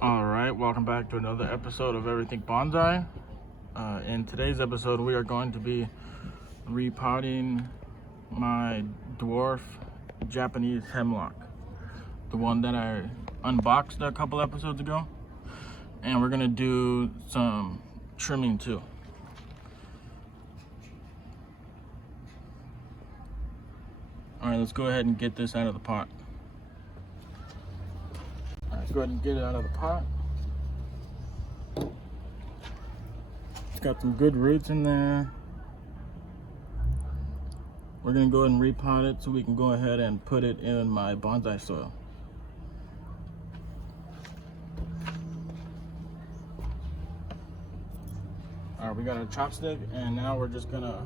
Alright, welcome back to another episode of Everything Bonsai. In today's episode, we are going to be repotting my dwarf Japanese hemlock, the one that I unboxed a couple episodes ago, and we're going to do some trimming too. Alright, let's go ahead and get this out of the pot. Let's go ahead and get it out of the pot. It's got some good roots in there. We're gonna go ahead and repot it so we can go ahead and put it in my bonsai soil. Alright, we got our chopstick, and now we're just gonna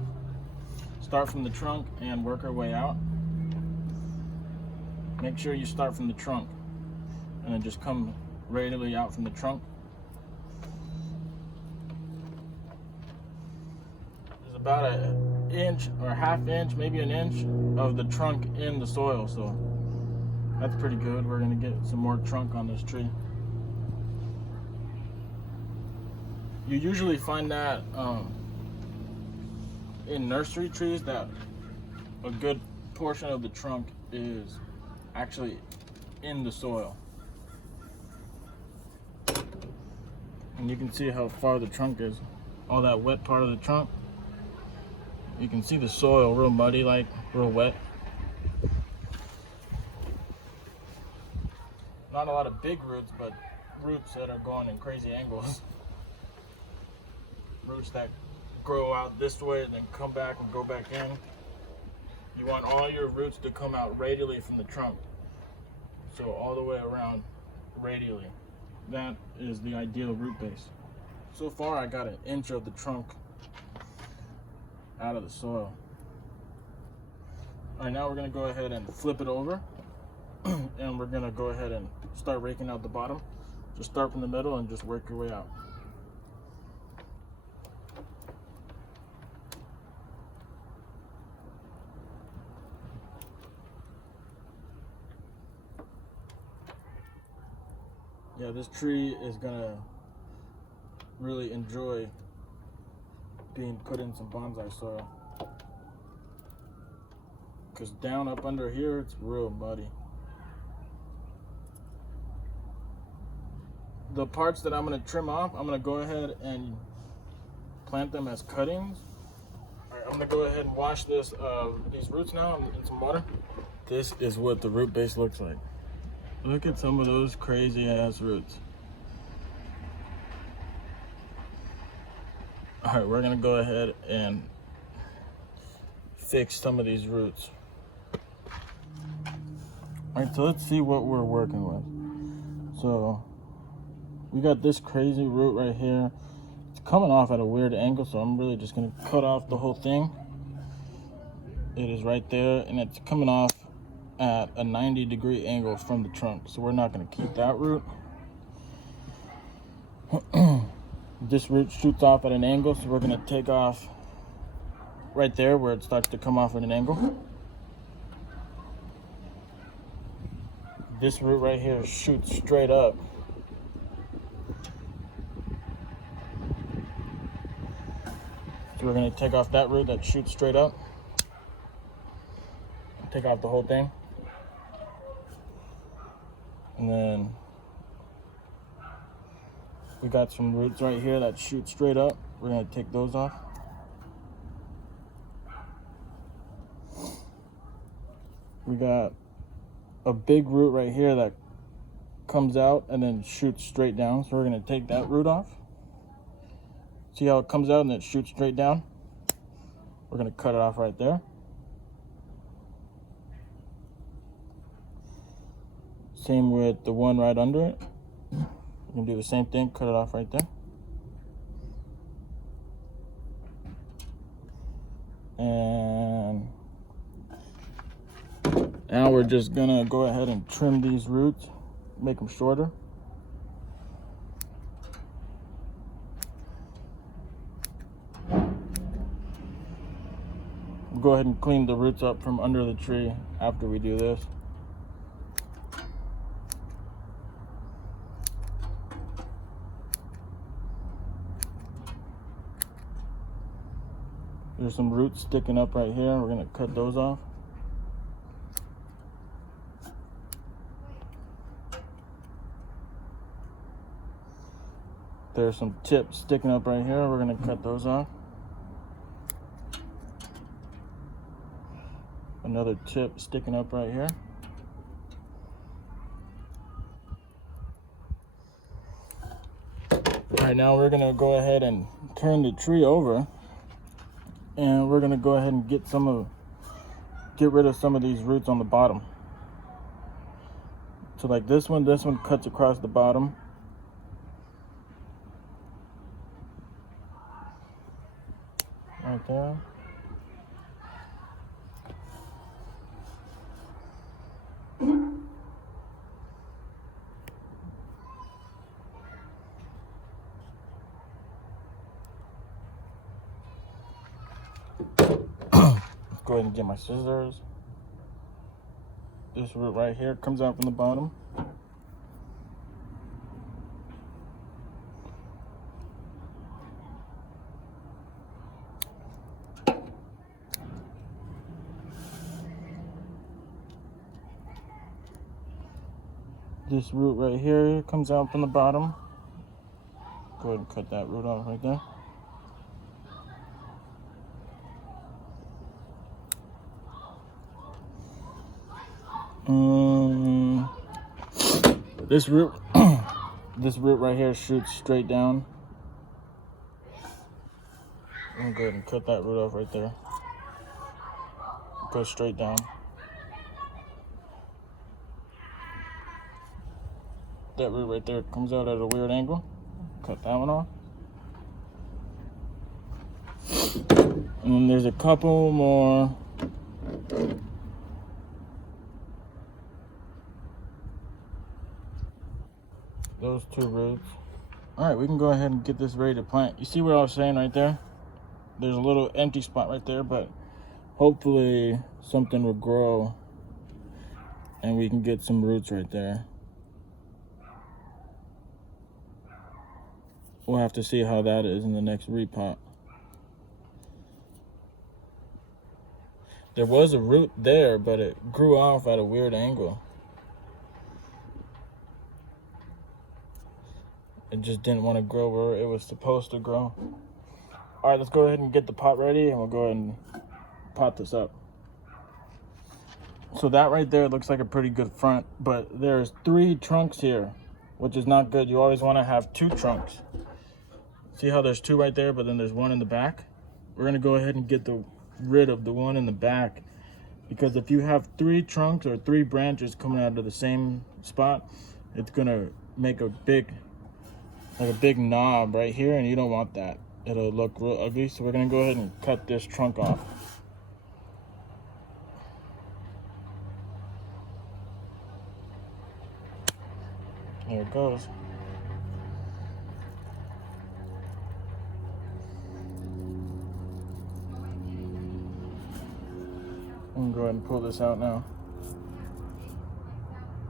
start from the trunk and work our way out. Make sure you start from the trunk and then just come radially out from the trunk. There's about an inch or a half inch, maybe an inch of the trunk in the soil, so that's pretty good. We're gonna get some more trunk on this tree. You usually find that in nursery trees, that a good portion of the trunk is actually in the soil. And you can see how far the trunk is. All that wet part of the trunk. You can see the soil real muddy, like real wet. Not a lot of big roots, but roots that are going in crazy angles. Roots that grow out this way and then come back and go back in. You want all your roots to come out radially from the trunk. So all the way around radially. That is the ideal root base. So far I got an inch of the trunk out of the soil. Alright, now we're going to go ahead and flip it over and we're going to go ahead and start raking out the bottom. Just start from the middle and just work your way out. Yeah, this tree is gonna really enjoy being put in some bonsai soil, because down up under here it's real muddy. The parts that I'm gonna trim off, I'm gonna go ahead and plant them as cuttings. Alright, I'm gonna go ahead and wash these roots now in some water. This is what the root base looks like. Look at some of those crazy ass roots. All right, we're gonna go ahead and fix some of these roots. All right, so let's see what we're working with. So we got this crazy root right here. It's coming off at a weird angle, so I'm really just gonna cut off the whole thing. It is right there, and it's coming off at a 90-degree angle from the trunk, so we're not going to keep that root. This root shoots off at an angle, so we're going to take off right there where it starts to come off at an angle. This root right here shoots straight up. So we're going to take off that root that shoots straight up. Take off the whole thing. And then we got some roots right here that shoot straight up. We're gonna take those off. We got a big root right here that comes out and then shoots straight down. So we're gonna take that root off. See how it comes out and then it shoots straight down? We're gonna cut it off right there. Same with the one right under it. You can do the same thing, cut it off right there. And now we're just gonna go ahead and trim these roots, make them shorter. We'll go ahead and clean the roots up from under the tree after we do this. There's some roots sticking up right here. We're gonna cut those off. There's some tips sticking up right here. We're gonna cut those off. Another tip sticking up right here. All right, now we're gonna go ahead and turn the tree over, and we're gonna go ahead and get rid of some of these roots on the bottom. So like this one cuts across the bottom. Right there. Let's go ahead and get my scissors. This root right here comes out from the bottom. This root right here comes out from the bottom. Go ahead and cut that root off right there. This root, this root right here shoots straight down. I'm gonna go ahead and cut that root off right there. Go straight down. That root right there comes out at a weird angle. Cut that one off. And then there's a couple more. Those two roots. All right, we can go ahead and get this ready to plant. You see what I was saying right there? There's a little empty spot right there, but hopefully something will grow and we can get some roots right there. We'll have to see how that is in the next repot. There was a root there, but it grew off at a weird angle. It just didn't want to grow where it was supposed to grow. All right, let's go ahead and get the pot ready and we'll go ahead and pot this up. So that right there looks like a pretty good front, but there's 3 trunks here, which is not good. You always want to have 2 trunks. See how there's 2 right there, but then there's 1 in the back? We're gonna go ahead and get rid of the 1 in the back, because if you have 3 trunks or 3 branches coming out of the same spot, it's gonna make a big knob right here, and you don't want that. It'll look real ugly. So we're gonna go ahead and cut this trunk off. There it goes. I'm gonna go ahead and pull this out now.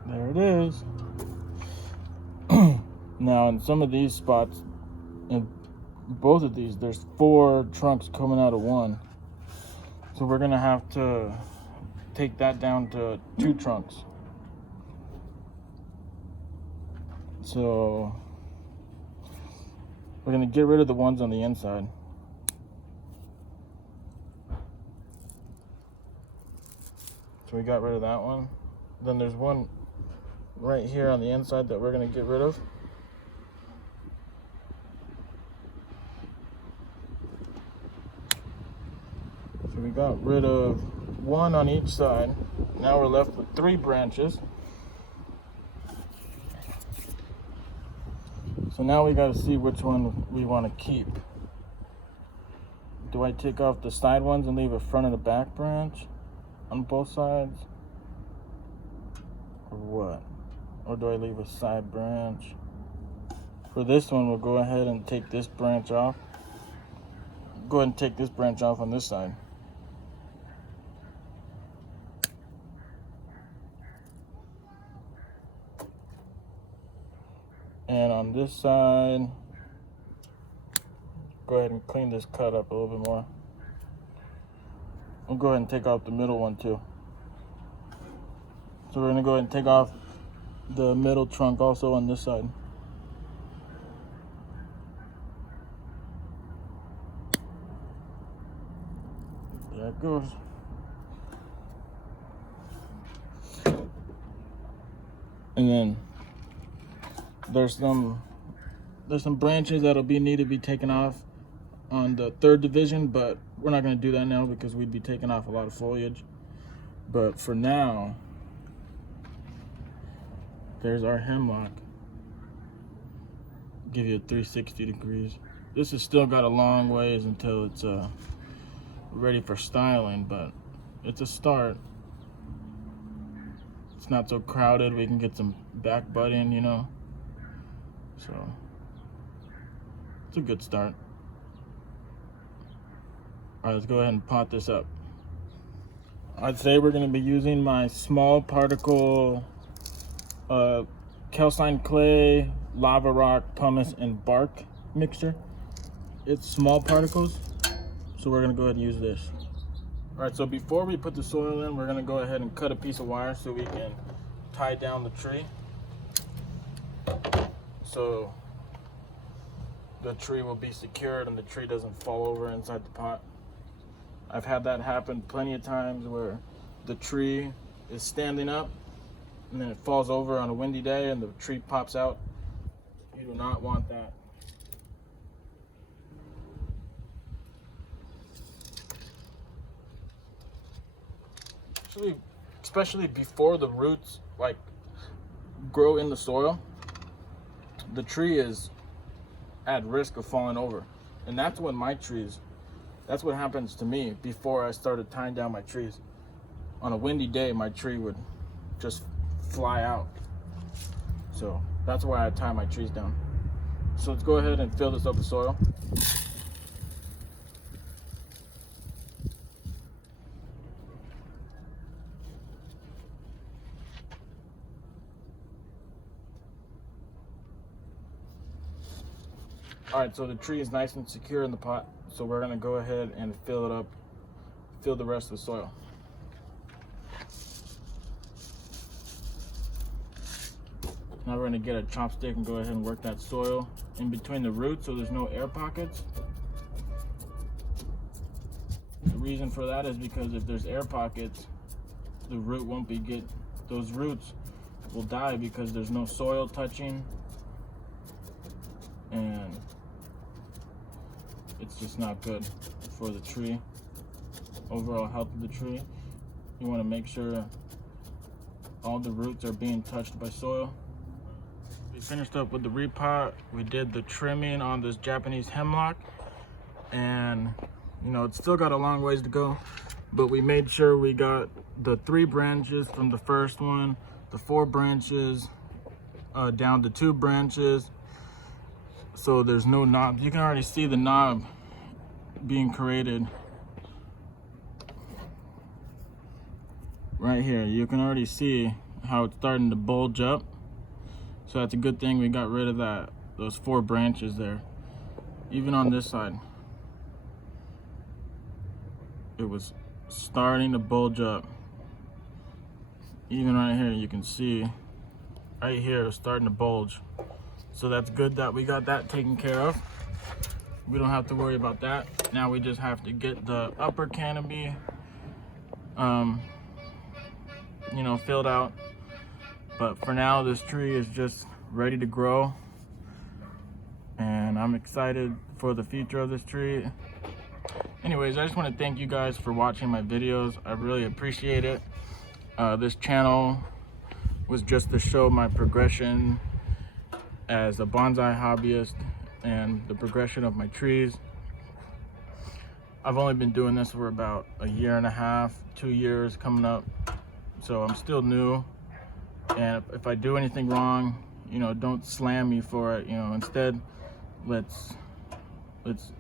There it is. Now in some of these spots, in both of these, there's 4 trunks coming out of 1. So we're gonna have to take that down to 2 trunks. So we're gonna get rid of the ones on the inside. So we got rid of that one. Then there's one right here on the inside that we're gonna get rid of. So we got rid of 1 on each side. Now we're left with 3 branches. So now we gotta see which one we wanna keep. Do I take off the side ones and leave a front and a back branch on both sides? Or what? Or do I leave a side branch? For this one, we'll go ahead and take this branch off. Go ahead and take this branch off on this side. And on this side, go ahead and clean this cut up a little bit more. We'll go ahead and take off the middle one too. So we're gonna go ahead and take off the middle trunk also on this side. There it goes. And then there's some branches that'll need to be taken off on the third division, but we're not going to do that now because we'd be taking off a lot of foliage. But for now, there's our hemlock. Give you a 360 degrees. This has still got a long ways until it's ready for styling, but it's a start. It's not so crowded. We can get some back butt in, you know. So it's a good start. All right, let's go ahead and pot this up. Today we're going to be using my small particle calcined clay, lava rock, pumice, and bark mixture. It's small particles, so we're going to go ahead and use this. All right, so before we put the soil in, we're going to go ahead and cut a piece of wire so we can tie down the tree, so the tree will be secured and the tree doesn't fall over inside the pot. I've had that happen plenty of times where the tree is standing up and then it falls over on a windy day and the tree pops out. You do not want that. Especially before the roots like grow in the soil, the tree is at risk of falling over. And that's what that's what happens to me before I started tying down my trees. On a windy day, my tree would just fly out. So that's why I tie my trees down. So let's go ahead and fill this up with soil. All right, so the tree is nice and secure in the pot. So we're gonna go ahead and fill it up, fill the rest with soil. Now we're gonna get a chopstick and go ahead and work that soil in between the roots so there's no air pockets. The reason for that is because if there's air pockets, the root won't be those roots will die because there's no soil touching, and it's just not good for the tree, overall health of the tree. You want to make sure all the roots are being touched by soil. We finished up with the repot. We did the trimming on this Japanese hemlock, and you know, it's still got a long ways to go, but we made sure we got the 3 branches from the first one, the 4 branches down to 2 branches, so there's no knob. You can already see the knob being created right here. You can already see how it's starting to bulge up, so that's a good thing we got rid of those 4 branches there. Even on this side, it was starting to bulge up. Even right here, you can see right here it's starting to bulge. So that's good that we got that taken care of. We don't have to worry about that. Now we just have to get the upper canopy you know, filled out. But for now, this tree is just ready to grow, and I'm excited for the future of this tree. Anyways, I just want to thank you guys for watching my videos. I really appreciate it. This channel was just to show my progression as a bonsai hobbyist and the progression of my trees. I've only been doing this for about 1.5 years, 2 years coming up, so I'm still new. And if I do anything wrong, you know, don't slam me for it. You know, instead, let's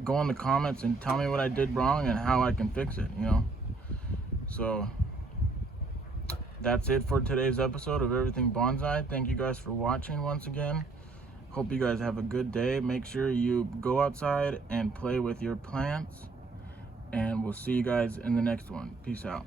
go in the comments and tell me what I did wrong and how I can fix it, you know. So that's it for today's episode of Everything Bonsai. Thank you guys for watching once again. Hope you guys have a good day. Make sure you go outside and play with your plants, and we'll see you guys in the next one. Peace out.